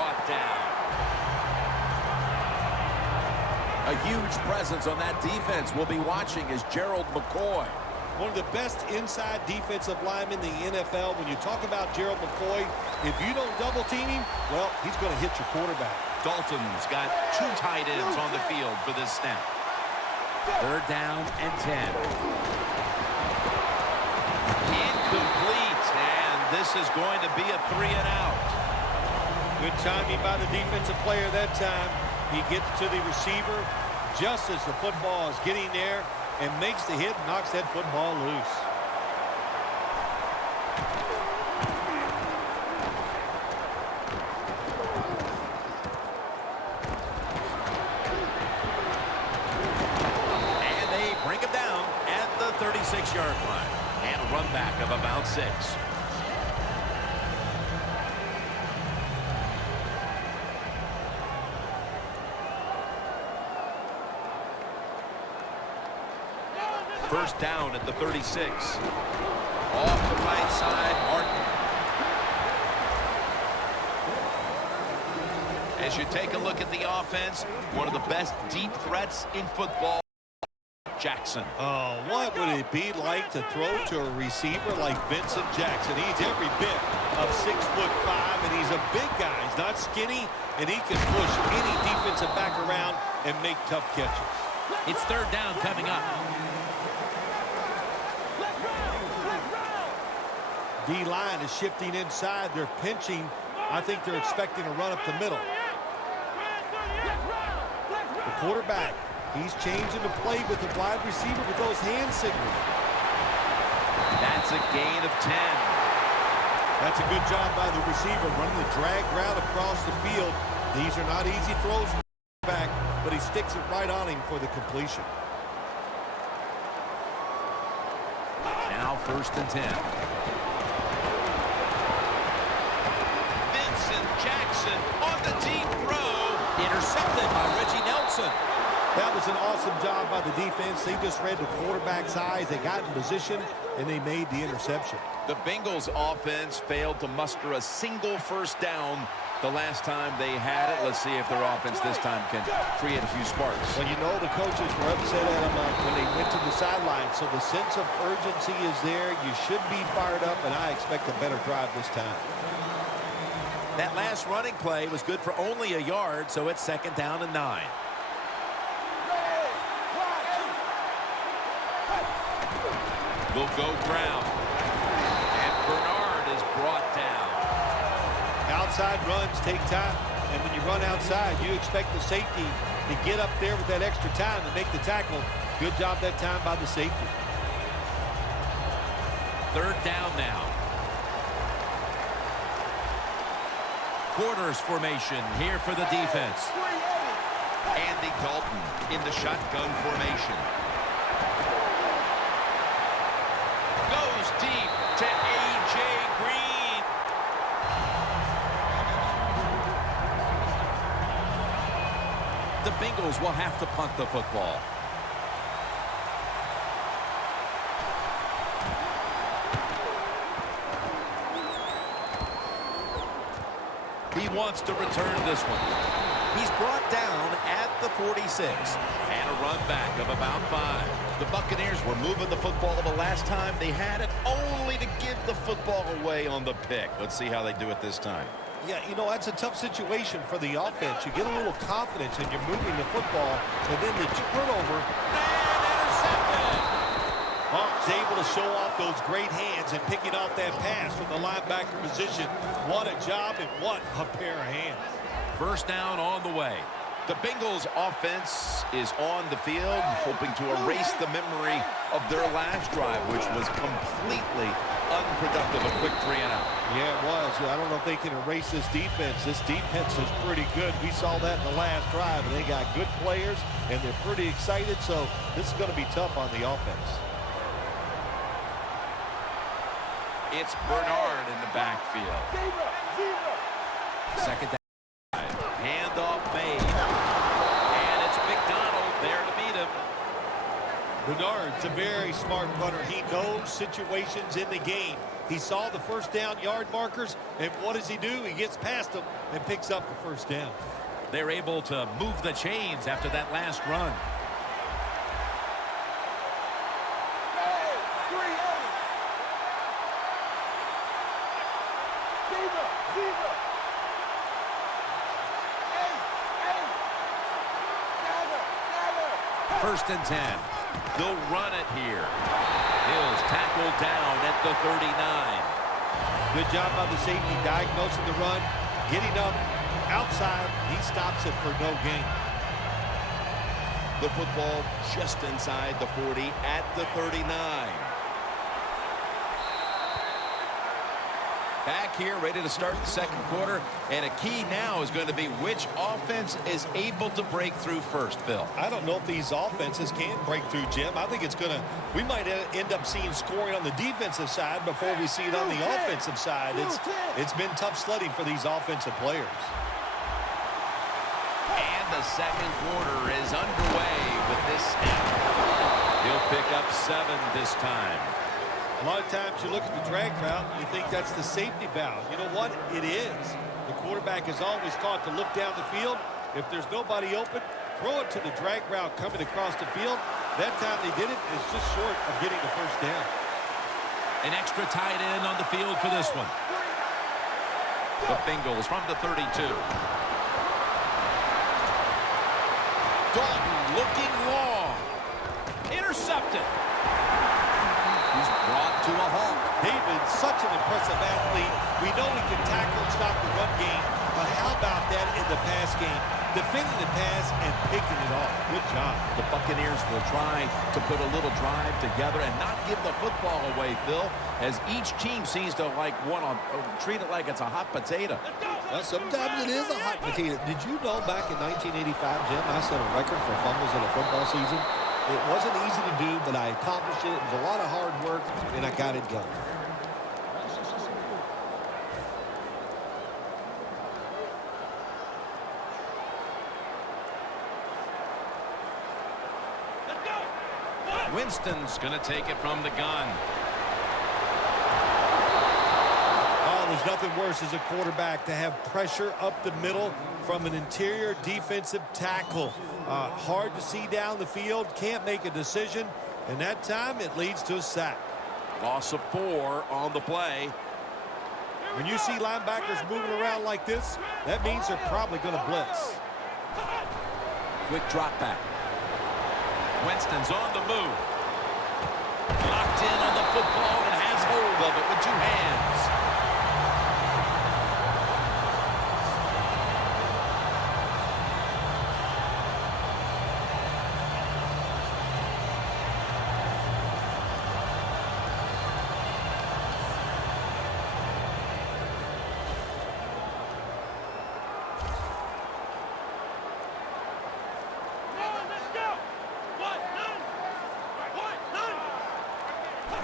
brought down. A huge presence on that defense we'll be watching is Gerald McCoy. One of the best inside defensive linemen in the NFL. When you talk about Gerald McCoy, if you don't double team him, well, he's going to hit your quarterback. Dalton's got 2 tight ends on the field for this snap. 3rd down and 10. Incomplete, and this is going to be a 3-and-out. Good timing by the defensive player that time. He gets to the receiver just as the football is getting there and makes the hit, knocks that football loose. And they bring him down at the 36-yard line. And a run back of about 6. First down at the 36. Off the right side, Martin. As you take a look at the offense, one of the best deep threats in football, Jackson. Oh, what would it be like to throw to a receiver like Vincent Jackson? He's every bit of 6'5", and he's a big guy. He's not skinny, and he can push any defensive back around and make tough catches. It's 3rd down coming up. D-line is shifting inside. They're pinching. I think they're expecting a run up the middle. The quarterback, he's changing the play with the wide receiver with those hand signals. That's a gain of 10. That's a good job by the receiver, running the drag route across the field. These are not easy throws for the quarterback, but he sticks it right on him for the completion. Now 1st and 10. Jackson on the deep throw. Intercepted by Reggie Nelson. That was an awesome job by the defense. They just read the quarterback's eyes. They got in position, and they made the interception. The Bengals offense failed to muster a single first down the last time they had it. Let's see if their offense this time can create a few sparks. Well, you know the coaches were upset at them when they went to the sideline, so the sense of urgency is there. You should be fired up, and I expect a better drive this time. That last running play was good for only a yard, so it's 2nd down and 9. Will go ground. And Bernard is brought down. Outside runs take time, and when you run outside, you expect the safety to get up there with that extra time to make the tackle. Good job that time by the safety. 3rd down now. Quarters formation here for the defense. Andy Dalton in the shotgun formation. Goes deep to A.J. Green. The Bengals will have to punt the football. He wants to return this one. He's brought down at the 46. And a run back of about 5. The Buccaneers were moving the football the last time they had it, only to give the football away on the pick. Let's see how they do it this time. Yeah, you know, that's a tough situation for the offense. You get a little confidence and you're moving the football, and then the turnover. And intercepted! Hawks able to show off those great hands and picking off that pass from the linebacker position. What a job and what a pair of hands. 1st down on the way. The Bengals offense is on the field, hoping to erase the memory of their last drive, which was completely unproductive. A quick 3-and-out. Yeah, it was. I don't know if they can erase this defense. This defense is pretty good. We saw that in the last drive, and they got good players, and they're pretty excited, so this is going to be tough on the offense. It's Bernard in the backfield. 2nd down. Handoff made. And it's McDonald there to meet him. Bernard's a very smart runner. He knows situations in the game. He saw the first down yard markers, and what does he do? He gets past them and picks up the first down. They're able to move the chains after that last run. First and 10. They'll run it here. Hill's tackled down at the 39. Good job by the safety diagnosing the run, getting up outside. He stops it for no gain. The football just inside the 40 at the 39. Back here, ready to start the second quarter. And a key now is going to be which offense is able to break through first, Phil. I don't know if these offenses can break through, Jim. I think it's going to, we might end up seeing scoring on the defensive side before we see it on the offensive side. It's been tough sledding for these offensive players. And the second quarter is underway with this snap. He'll pick up 7 this time. A lot of times you look at the drag route and you think that's the safety valve. You know what? It is. The quarterback is always taught to look down the field. If there's nobody open, throw it to the drag route coming across the field. That time they did it. It's just short of getting the first down. An extra tight end on the field for this one. The Bengals from the 32. Dalton looking long. Intercepted. He's brought to a halt. David's such an impressive athlete. We know he can tackle and stop the run game, but how about that in the pass game? Defending the pass and picking it off. Good job. The Buccaneers will try to put a little drive together and not give the football away, Phil, as each team seems to treat it like it's a hot potato. Well, sometimes it is a hot potato. Did you know back in 1985, Jim, I set a record for fumbles in a football season? It wasn't easy to do, but I accomplished it. It was a lot of hard work, and I got it done. Winston's going to take it from the gun. Oh, there's nothing worse as a quarterback to have pressure up the middle from an interior defensive tackle. Hard to see down the field, can't make a decision, and that time it leads to a sack. Loss of 4 on the play. When you see linebackers moving around like this, that means they're probably going to blitz. Quick drop back. Winston's on the move. Locked in on the football and has hold of it with 2 hands.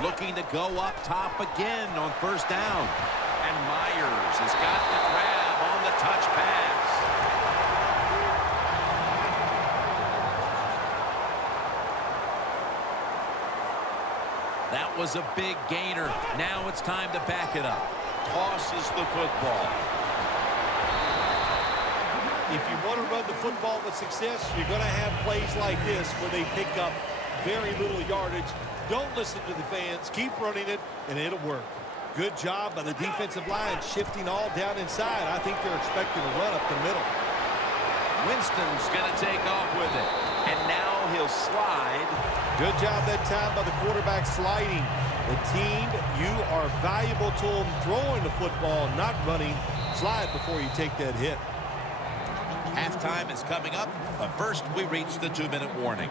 Looking to go up top again on first down. And Myers has got the grab on the touch pass. That was a big gainer. Now it's time to back it up. Tosses the football. If you want to run the football with success, you're going to have plays like this where they pick up very little yardage. Don't listen to the fans. Keep running it, and it'll work. Good job by the defensive line, shifting all down inside. I think they're expecting a run up the middle. Winston's going to take off with it. And now he'll slide. Good job that time by the quarterback sliding. The team, you are valuable to them throwing the football, not running. Slide before you take that hit. Halftime is coming up, but first we reach the 2-minute warning.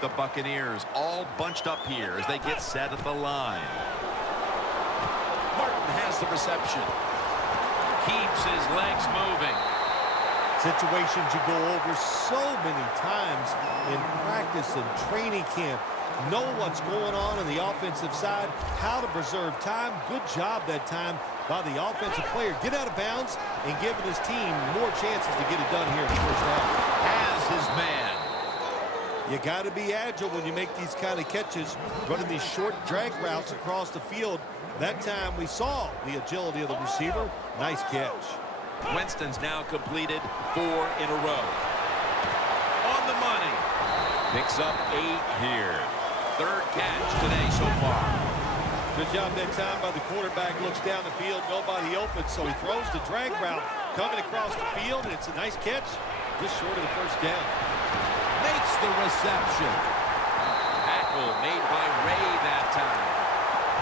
The Buccaneers all bunched up here as they get set at the line. Martin has the reception. Keeps his legs moving. Situations you go over so many times in practice and training camp. Know what's going on the offensive side, how to preserve time. Good job that time by the offensive player. Get out of bounds and giving his team more chances to get it done here in the first half. Has his man. You got to be agile when you make these kind of catches, running these short drag routes across the field. That time we saw the agility of the receiver. Nice catch. Winston's now completed 4 in a row. On the money. Picks up 8 here. 3rd catch today so far. Good job that time by the quarterback. Looks down the field, nobody open, so he throws the drag route coming across the field, and it's a nice catch, just short of the 1st down. Makes the reception. Tackle made by Ray that time.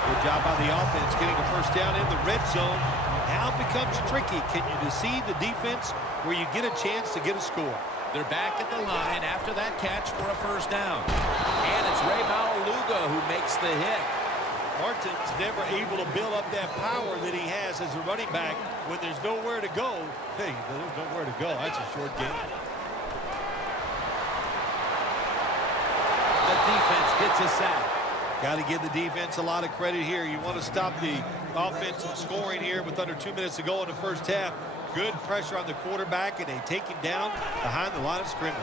Good job by the offense getting a 1st down in the red zone. Now it becomes tricky. Can you deceive the defense where you get a chance to get a score? They're back at the line after that catch for a 1st down. And it's Ray Maualuga who makes the hit. Martin's never able to build up that power that he has as a running back when there's nowhere to go. Hey, there's nowhere to go. That's a short game. The defense gets a sack. Got to give the defense a lot of credit here. You want to stop the offense from scoring here with under 2 minutes to go in the 1st half. Good pressure on the quarterback, and they take him down behind the line of scrimmage.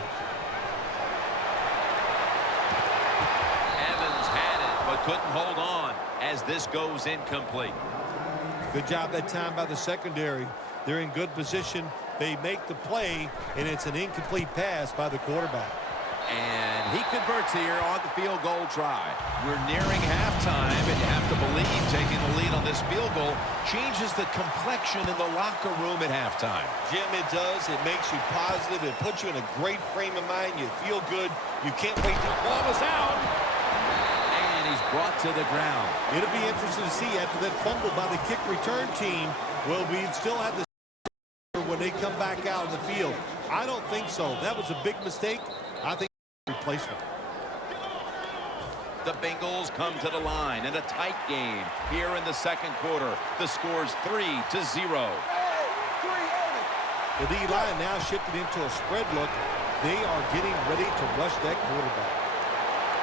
Evans had it, but couldn't hold on as this goes incomplete. Good job that time by the secondary. They're in good position. They make the play, and it's an incomplete pass by the quarterback. And he converts here on the field goal try. We're nearing halftime, and you have to believe taking the lead on this field goal changes the complexion in the locker room at halftime. Jim, it does. It makes you positive. It puts you in a great frame of mind. You feel good. You can't wait till the ball is out. And he's brought to the ground. It'll be interesting to see after that fumble by the kick return team. Will we still have the when they come back out in the field? I don't think so. That was a big mistake. I think replacement. The Bengals come to the line in a tight game here in the 2nd quarter. The score's 3-0. The D-line now shifted into a spread look. They are getting ready to rush that quarterback.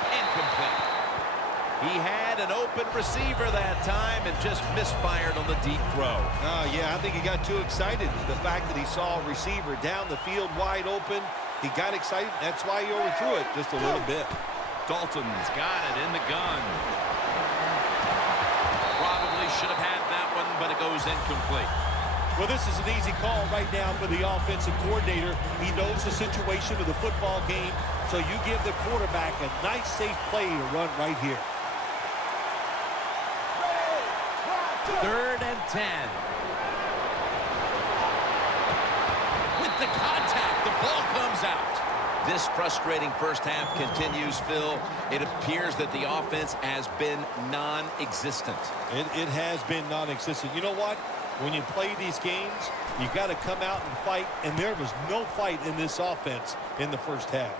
Incomplete. He had an open receiver that time and just misfired on the deep throw. Yeah, I think he got too excited. The fact that he saw a receiver down the field wide open, he got excited. That's why he overthrew it just a little bit. Dalton's got it in the gun. Probably should have had that one, but it goes incomplete. Well, this is an easy call right now for the offensive coordinator. He knows the situation of the football game, so you give the quarterback a nice, safe play to run right here. 3rd and 10. With the contact, the ball comes out. This frustrating 1st half continues, Phil. It appears that the offense has been non-existent. It has been non-existent. You know what? When you play these games, you got to come out and fight, and there was no fight in this offense in the 1st half.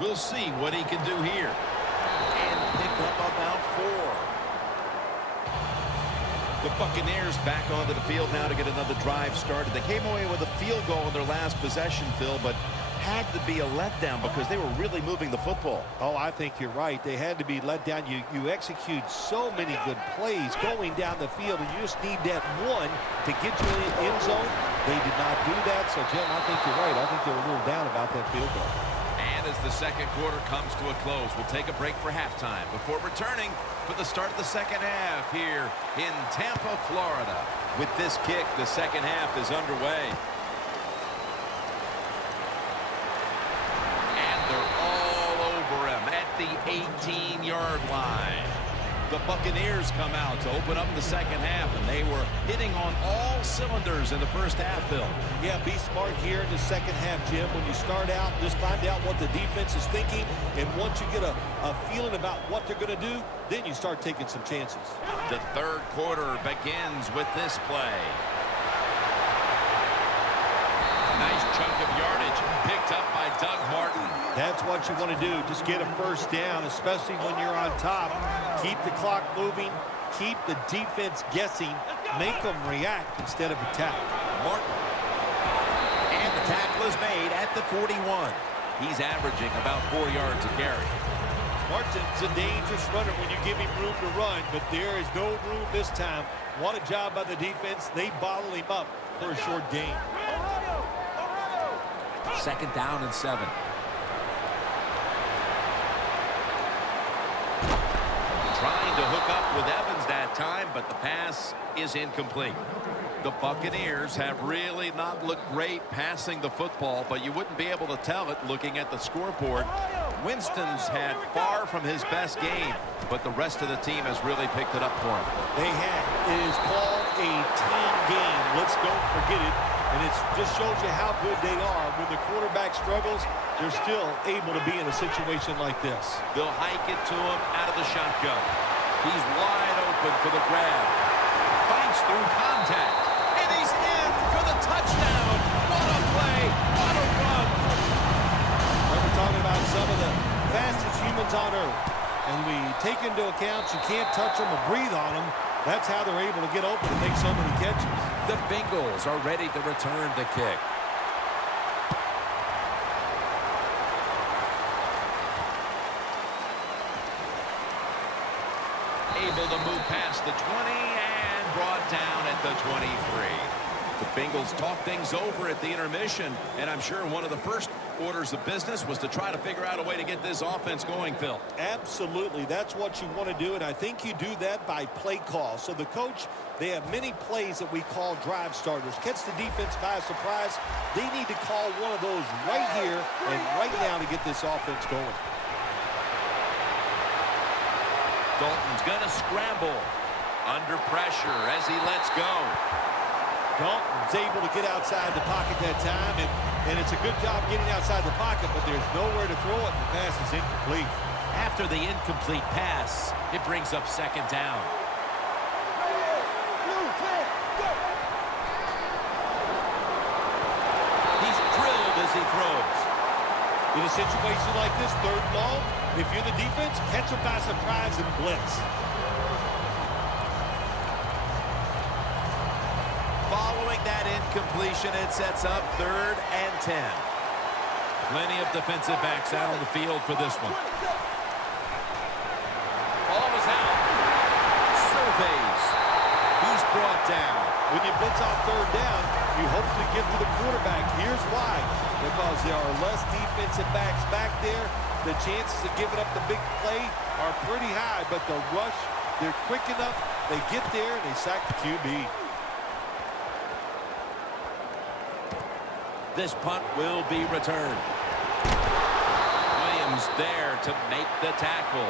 We'll see what he can do here. And pick up about 4. The Buccaneers back onto the field now to get another drive started. They came away with a field goal in their last possession, Phil, but had to be a letdown because they were really moving the football. Oh, I think you're right. They had to be let down. You execute so many good plays going down the field, and you just need that one to get you in the end zone. They did not do that, so, Jim, I think you're right. I think they were a little down about that field goal. And as the 2nd quarter comes to a close, we'll take a break for halftime before returning for the start of the 2nd half here in Tampa, Florida. With this kick, the 2nd half is underway. And they're all over him at the 18-yard line. The Buccaneers come out to open up the 2nd half, and they were hitting on all cylinders in the 1st half, Phil. Yeah, be smart here in the 2nd half, Jim. When you start out, just find out what the defense is thinking, and once you get a feeling about what they're going to do, then you start taking some chances. The 3rd quarter begins with this play. Nice chunk of yardage picked up by Doug Martin. That's what you want to do. Just get a 1st down, especially when you're on top. Keep the clock moving. Keep the defense guessing. Make them react instead of attack. Martin. And the tackle is made at the 41. He's averaging about 4 yards a carry. Martin's a dangerous runner when you give him room to run, but there is no room this time. What a job by the defense. They bottle him up for a short gain. 2nd down and 7. with Evans that time, but the pass is incomplete. The Buccaneers have really not looked great passing the football, but you wouldn't be able to tell it looking at the scoreboard. Winston's had far from his best game, but the rest of the team has really picked it up for him. They have. It is called a team game. Let's don't forget it. And it just shows you how good they are. When the quarterback struggles, they're still able to be in a situation like this. They'll hike it to him out of the shotgun. He's wide open for the grab. Fights through contact. And he's in for the touchdown. What a play. What a run. We're talking about some of the fastest humans on earth. And we take into account you can't touch them or breathe on them. That's how they're able to get open and make so many catches. The Bengals are ready to return the kick. Able to move past the 20 and brought down at the 23. The Bengals talked things over at the intermission, and I'm sure one of the first orders of business was to try to figure out a way to get this offense going, Phil. Absolutely. That's what you want to do, and I think you do that by play call. So the coach, they have many plays that we call drive starters. Catch the defense by surprise. They need to call one of those right here and right now to get this offense going. Dalton's going to scramble under pressure as he lets go. Dalton's able to get outside the pocket that time, and it's a good job getting outside the pocket, but there's nowhere to throw it, and the pass is incomplete. After the incomplete pass, it brings up second down. He's drilled as he throws. In a situation like this, third and long, if you're the defense, catch them by surprise and blitz. Following that incompletion, it sets up 3rd and 10. Plenty of defensive backs out on the field for this one. Ball is out. Surveys. He's brought down. When you blitz on third down, you hope to get to the quarterback. Here's why. Because there are less defensive backs back there. The chances of giving up the big play are pretty high, but the rush, they're quick enough. They get there, and they sack the QB. This punt will be returned. Williams there to make the tackle.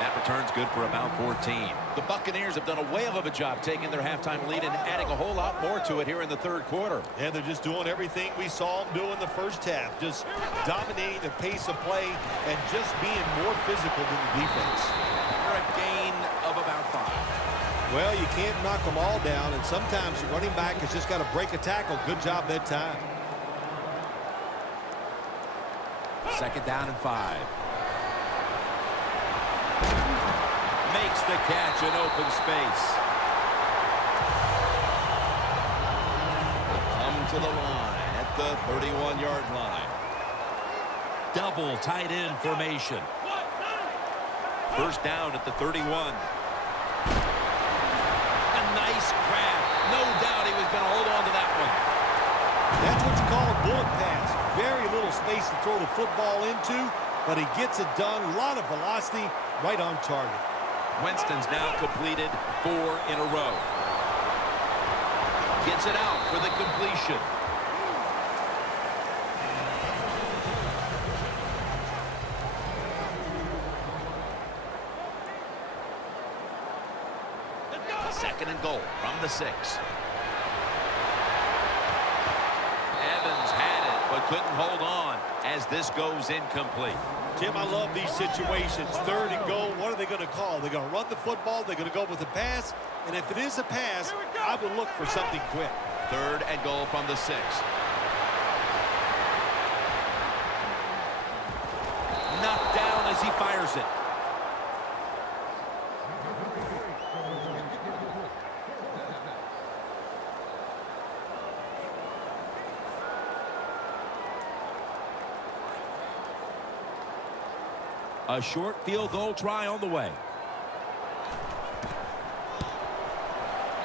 That return's good for about 14. The Buccaneers have done a whale of a job taking their halftime lead and adding a whole lot more to it here in the third quarter. And they're just doing everything we saw them do in the first half. Just dominating the pace of play and just being more physical than the defense. For a gain of about 5. Well, you can't knock them all down, and sometimes the running back has just got to break a tackle. Good job that time. 2nd down and 5. Makes the catch in open space. Come to the line at the 31-yard line. Double tight end formation. 1st down at the 31. A nice grab. No doubt he was going to hold on to that one. That's what you call a bullet pass. Very little space to throw the football into, but he gets it done. A lot of velocity, right on target. Winston's now completed 4 in a row. Gets it out for the completion. Second and goal from the 6. Evans had it, but couldn't hold on as this goes incomplete. Jim, I love these situations. 3rd and goal, what are they going to call? They're going to run the football, they're going to go with a pass, and if it is a pass, I would look for something quick. 3rd and goal from the 6. Knocked down as he fires it. A short field goal try on the way.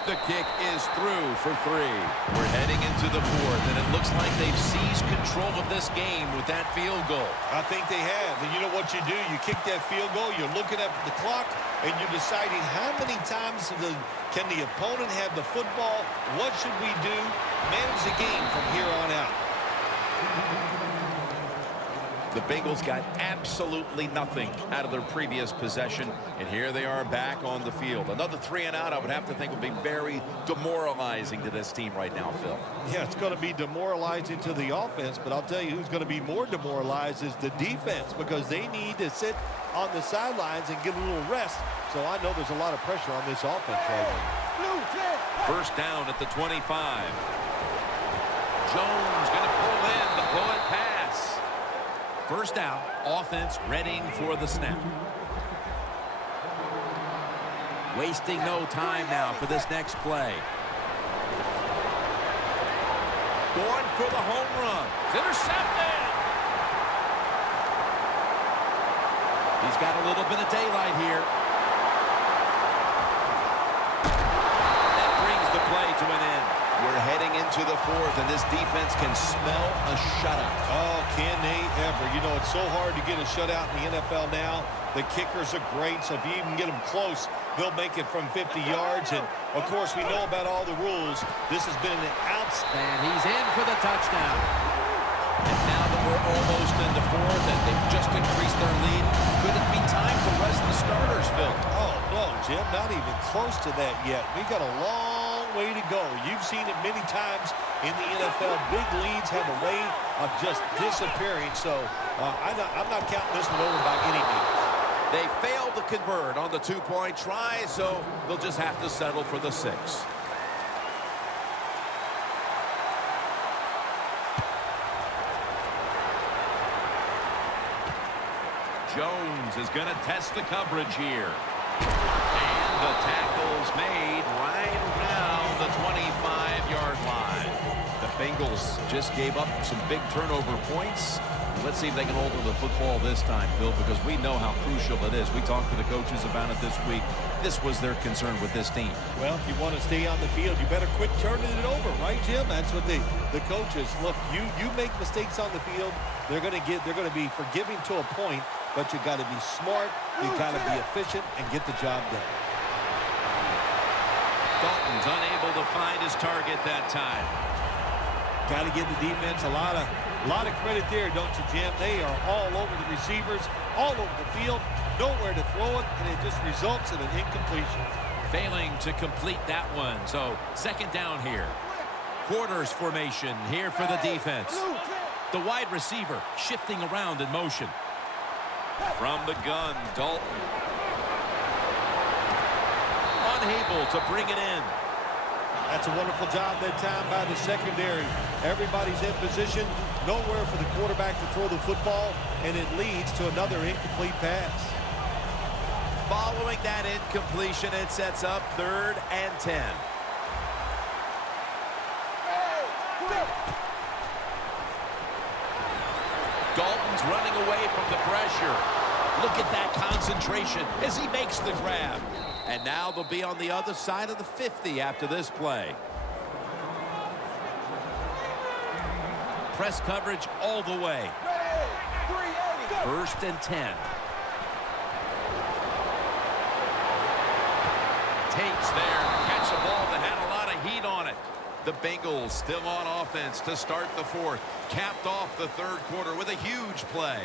The kick is through for 3. We're heading into the 4th, and it looks like they've seized control of this game with that field goal. I think they have. And you know what you do? You kick that field goal, you're looking at the clock, and you're deciding how many times can the opponent have the football? What should we do? Manage the game from here on out. The Bengals got absolutely nothing out of their previous possession, and here they are back on the field. Another 3 and out, I would have to think, would be very demoralizing to this team right now, Phil. Yeah, it's going to be demoralizing to the offense, but I'll tell you who's going to be more demoralized is the defense, because they need to sit on the sidelines and get a little rest. So I know there's a lot of pressure on this offense right now. First down at the 25. Jones going to pull in the bullet pass. First out, offense readying for the snap. Wasting no time now for this next play. Going for the home run. It's intercepted. He's got a little bit of daylight here. That brings the play to an end. We're heading into the 4th, and this defense can smell a shutout. Oh, can they ever? You know, it's so hard to get a shutout in the NFL now. The kickers are great, so if you even get them close, they'll make it from 50 yards. And, of course, we know about all the rules. This has been an outstanding. He's in for the touchdown. And now that we're almost in the 4th and they've just increased their lead, could it be time to rest the starters, Phil? Oh, no, Jim, not even close to that yet. We got a long way to go. You've seen it many times in the NFL. Big leads have a way of just disappearing. So I'm not counting this one over by any means. They failed to convert on the 2-point try, so they'll just have to settle for the 6. Jones is going to test the coverage here. And the tackle's made right around the 25-yard line. The Bengals just gave up some big turnover points. Let's see if they can hold on to the football this time, Phil, because we know how crucial it is. We talked to the coaches about it this week. This was their concern with this team. Well, if you want to stay on the field, you better quit turning it over, right, Jim? That's what the coaches look. You make mistakes on the field, they're going to be forgiving to a point, but you got to be smart, you got to be efficient, and get the job done. Dalton's unable to find his target that time. Got to give the defense a lot of credit there, don't you, Jim? They are all over the receivers, all over the field, nowhere to throw it, and it just results in an incompletion. Failing to complete that one, so second down here. Quarters formation here for the defense. The wide receiver shifting around in motion. From the gun, Dalton. Unable to bring it in. That's a wonderful job that time by the secondary. Everybody's in position, nowhere for the quarterback to throw the football, and it leads to another incomplete pass. Following that incompletion, it sets up 3rd and 10. Dalton's running away from the pressure. Look at that concentration as he makes the grab. And now they'll be on the other side of the 50 after this play. Press coverage all the way. 1st and 10. Takes there to catch a ball that had a lot of heat on it. The Bengals still on offense to start the 4th. Capped off the 3rd quarter with a huge play.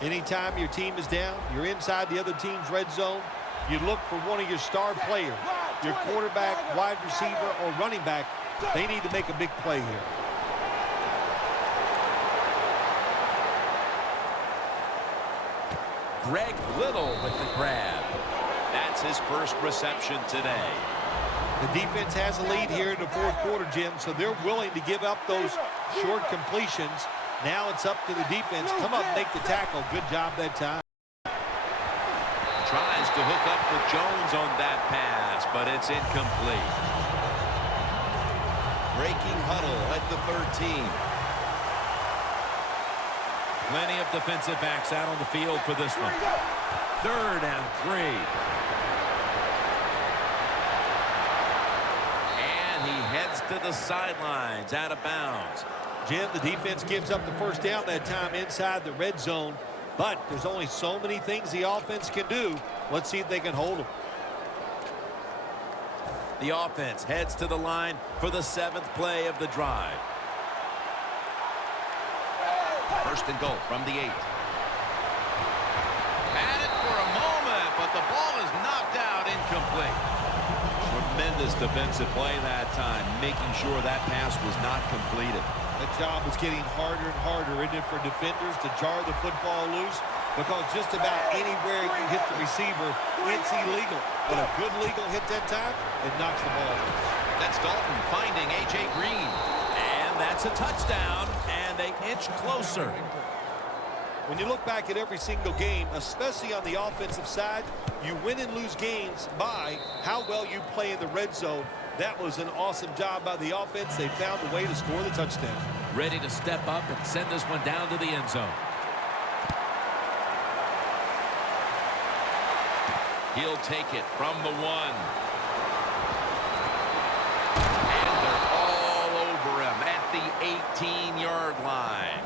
Anytime your team is down, you're inside the other team's red zone, you look for one of your star players, your quarterback, wide receiver, or running back. They need to make a big play here. Greg Little with the grab. That's his first reception today. The defense has a lead here in the 4th quarter, Jim, so they're willing to give up those short completions. Now it's up to the defense. Come up, make the tackle. Good job that time. Tries to hook up with Jones on that pass, but it's incomplete. Breaking huddle at the 13. Plenty of defensive backs out on the field for this one. 3rd and 3. to the sidelines, out of bounds. Jim, the defense gives up the first down that time inside the red zone, but there's only so many things the offense can do. Let's see if they can hold them. The offense heads to the line for the 7th play of the drive. First and goal from the 8. Had it for a moment, but the ball is knocked out, incomplete. Tremendous defensive play that time, making sure that pass was not completed. The job is getting harder and harder, isn't it, for defenders to jar the football loose? Because just about anywhere you hit the receiver, it's illegal. But a good legal hit that time, it knocks the ball loose. That's Dalton finding A.J. Green. And that's a touchdown, and they inch closer. When you look back at every single game, especially on the offensive side, you win and lose games by how well you play in the red zone. That was an awesome job by the offense. They found a way to score the touchdown. Ready to step up and send this one down to the end zone. He'll take it from the 1. And they're all over him at the 18-yard line.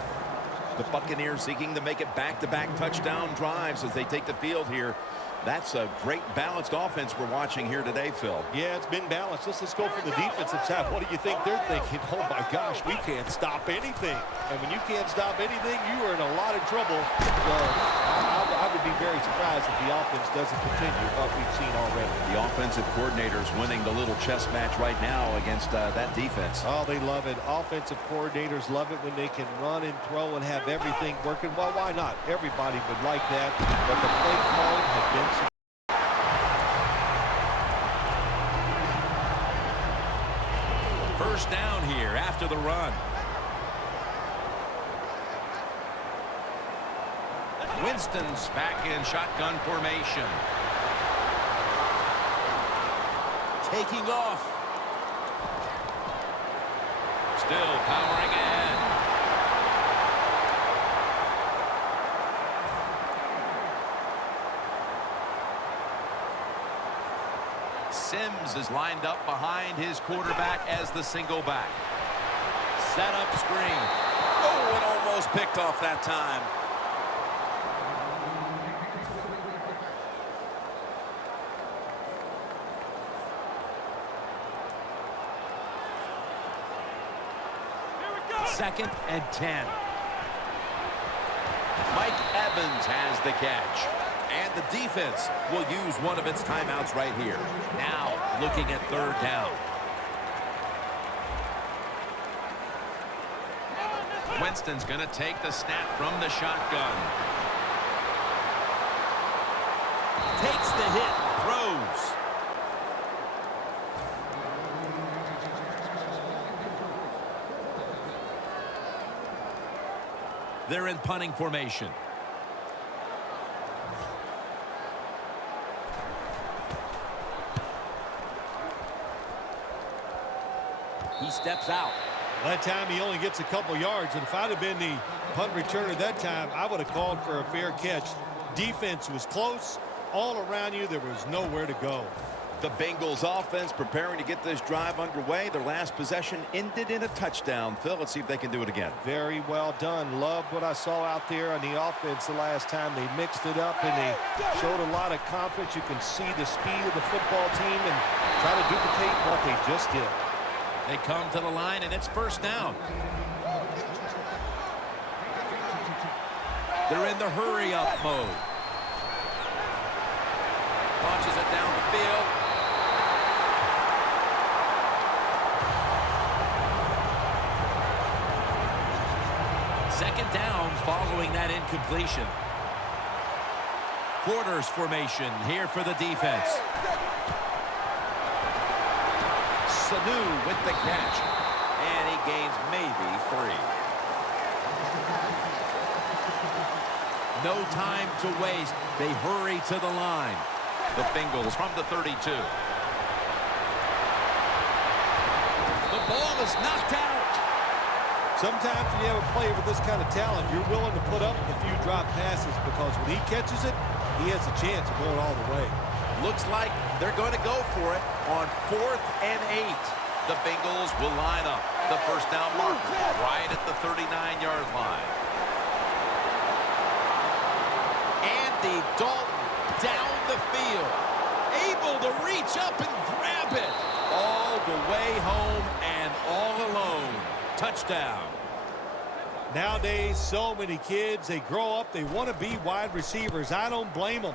The Buccaneers seeking to make it back-to-back touchdown drives as they take the field here. That's a great balanced offense we're watching here today, Phil. Yeah, it's been balanced. Let's go for the defensive side. What do you think they're thinking? Oh, my gosh, we can't stop anything. And when you can't stop anything, you are in a lot of trouble. So I would be very surprised if the offense doesn't continue what we've seen already. The offensive coordinator's winning the little chess match right now against that defense. Oh, they love it. Offensive coordinators love it when they can run and throw and have everything working. Well, why not? Everybody would like that. But the play calling has been first down here after the run. Winston's back in shotgun formation. Taking off. Still powering ahead. Sims is lined up behind his quarterback as the single back. Set up screen. Oh, it almost picked off that time. Second and 10. Mike Evans has the catch. And the defense will use one of its timeouts right here. Now looking at third down. Winston's going to take the snap from the shotgun. Takes the hit, throws. They're in punting formation. He steps out. That time he only gets a couple yards, and if I'd have been the punt returner that time, I would have called for a fair catch. Defense was close. All around you, there was nowhere to go. The Bengals offense preparing to get this drive underway. Their last possession ended in a touchdown. Phil, let's see if they can do it again. Very well done. Loved what I saw out there on the offense the last time. They mixed it up, and they showed a lot of confidence. You can see the speed of the football team and try to duplicate what they just did. They come to the line, and it's first down. They're in the hurry-up mode. Launches it down the field. Second down following that incompletion. Quarters formation here for the defense. Sanu with the catch. And he gains maybe 3. No time to waste. They hurry to the line. The Bengals from the 32. The ball is knocked out. Sometimes when you have a player with this kind of talent, you're willing to put up with a few drop passes because when he catches it, he has a chance of going all the way. Looks like they're going to go for it on 4th and 8. The Bengals will line up the first down marker right at the 39-yard line. Andy Dalton down the field, able to reach up and grab it all the way home and all alone. Touchdown. Nowadays, so many kids, they grow up, they want to be wide receivers. I don't blame them.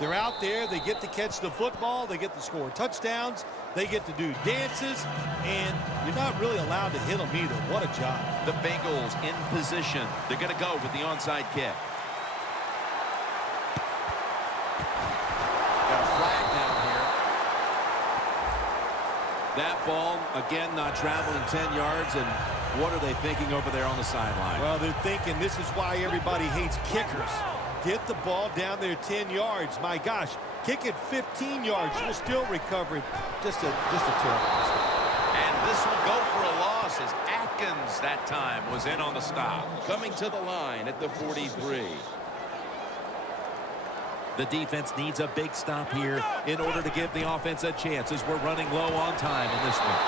They're out there, they get to catch the football, they get to score touchdowns, they get to do dances, and you're not really allowed to hit them either. What a job. The Bengals in position. They're going to go with the onside kick. Got a flag down here. That ball, again, not traveling 10 yards, and what are they thinking over there on the sideline? Well, they're thinking this is why everybody hates kickers. Get the ball down there 10 yards. My gosh, kick it 15 yards. You'll still recover it. Just a terrible mistake. And this will go for a loss as Atkins that time was in on the stop. Coming to the line at the 43. The defense needs a big stop here in order to give the offense a chance as we're running low on time in this one.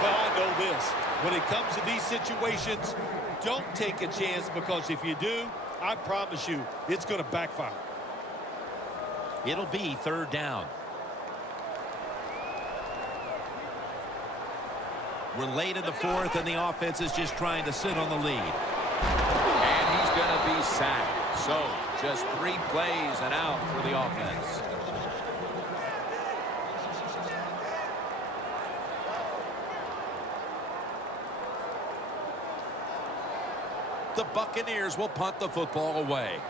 Well, I know this. When it comes to these situations, don't take a chance, because if you do, I promise you, it's going to backfire. It'll be third down. We're late in the fourth, and the offense is just trying to sit on the lead. And he's going to be sacked. So, just 3 plays and out for the offense. The Buccaneers will punt the football away.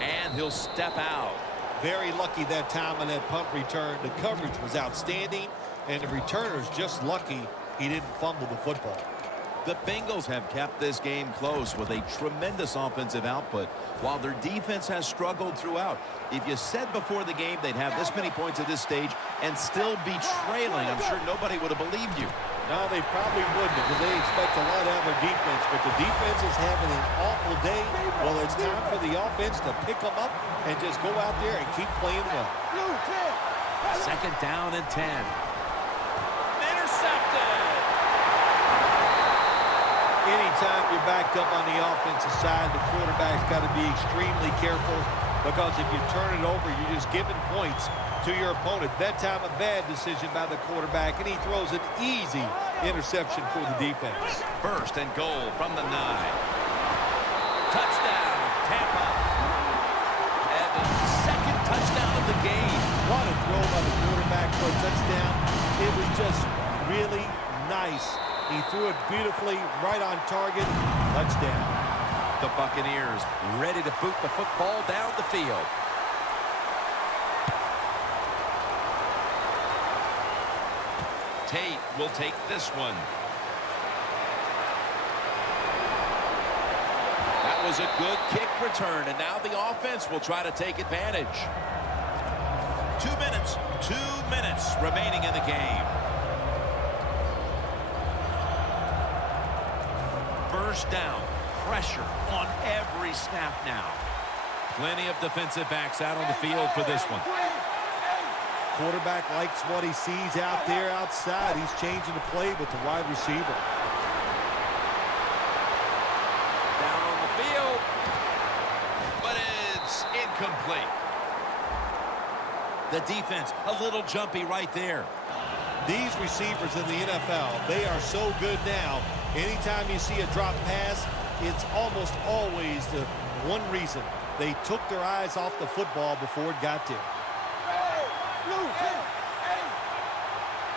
And he'll step out. Very lucky that time on that punt return. The coverage was outstanding, and the returner's just lucky he didn't fumble the football. The Bengals have kept this game close with a tremendous offensive output, while their defense has struggled throughout. If you said before the game they'd have this many points at this stage and still be trailing, I'm sure nobody would have believed you. No, they probably wouldn't, because they expect a lot out of their defense. But the defense is having an awful day. Well, it's time for the offense to pick them up and just go out there and keep playing well. Second down and 10. Intercepted. Anytime you're backed up on the offensive side, the quarterback's got to be extremely careful, because if you turn it over, you're just giving points to your opponent. That time, a bad decision by the quarterback, and he throws an easy interception for the defense. First and goal from the 9. Touchdown, Tampa. And the second touchdown of the game. What a throw by the quarterback for a touchdown. It was just really nice. He threw it beautifully, right on target. Touchdown. The Buccaneers ready to boot the football down the field. Tate will take this one. That was a good kick return, and now the offense will try to take advantage. 2 minutes remaining in the game. First down, pressure on every snap now. Plenty of defensive backs out on the field for this one. Quarterback likes what he sees out there outside. He's changing the play with the wide receiver. Down on the field, but it's incomplete. The defense, a little jumpy right there. These receivers in the NFL, they are so good now. Anytime you see a drop pass, it's almost always the one reason. They took their eyes off the football before it got there.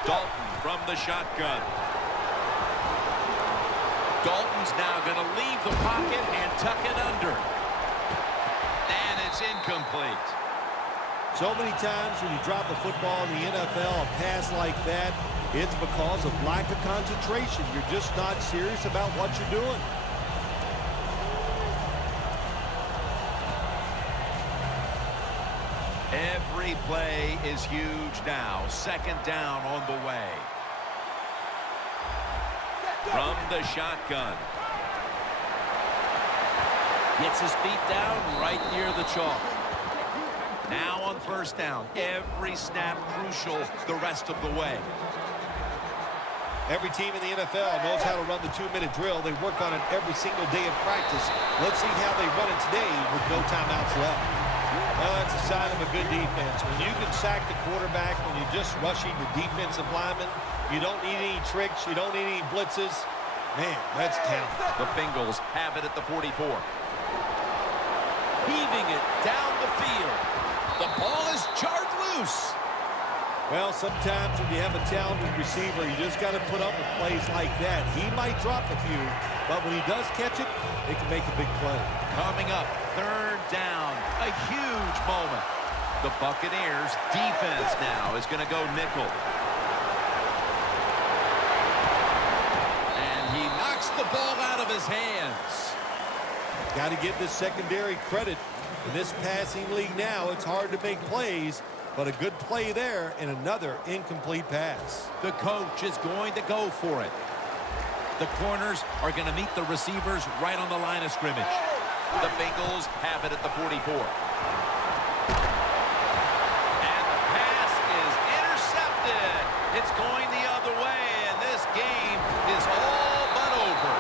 Dalton from the shotgun. Dalton's now going to leave the pocket and tuck it under. And it's incomplete. So many times when you drop a football in the NFL, a pass like that, it's because of lack of concentration. You're just not serious about what you're doing. Every play is huge now. Second down on the way. From the shotgun. Gets his feet down right near the chalk. Now on first down. Every snap crucial the rest of the way. Every team in the NFL knows how to run the 2-minute drill. They work on it every single day in practice. Let's see how they run it today with no timeouts left. Well, that's a sign of a good defense. When you can sack the quarterback, when you're just rushing the defensive lineman, you don't need any tricks, you don't need any blitzes. Man, that's talent. The Bengals have it at the 44. Heaving it down the field. The ball is jarred loose. Well, sometimes when you have a talented receiver, you just got to put up with plays like that. He might drop a few, but when he does catch it, it can make a big play. Coming up, third down. A huge moment. The Buccaneers defense now is going to go nickel. And he knocks the ball out of his hands. Got to give this secondary credit. In this passing league now, it's hard to make plays, but a good play there and another incomplete pass. The coach is going to go for it. The corners are going to meet the receivers right on the line of scrimmage. The Bengals have it at the 44. And the pass is intercepted. It's going the other way, and this game is all but over.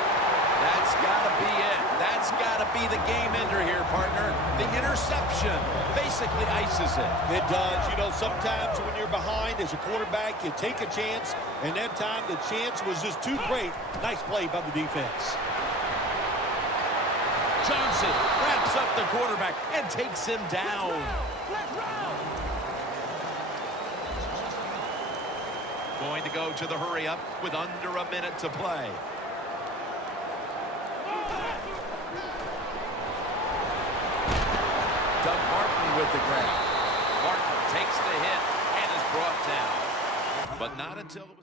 That's got to be it. That's got to be the game ender here, partner. The interception basically ices it. It does. You know, sometimes when you're behind as a quarterback, you take a chance, and that time the chance was just too great. Nice play by the defense. Johnson wraps up the quarterback and takes him down. Going to go to the hurry-up with under a minute to play. Doug Martin with the grab. Martin takes the hit and is brought down. But not until it was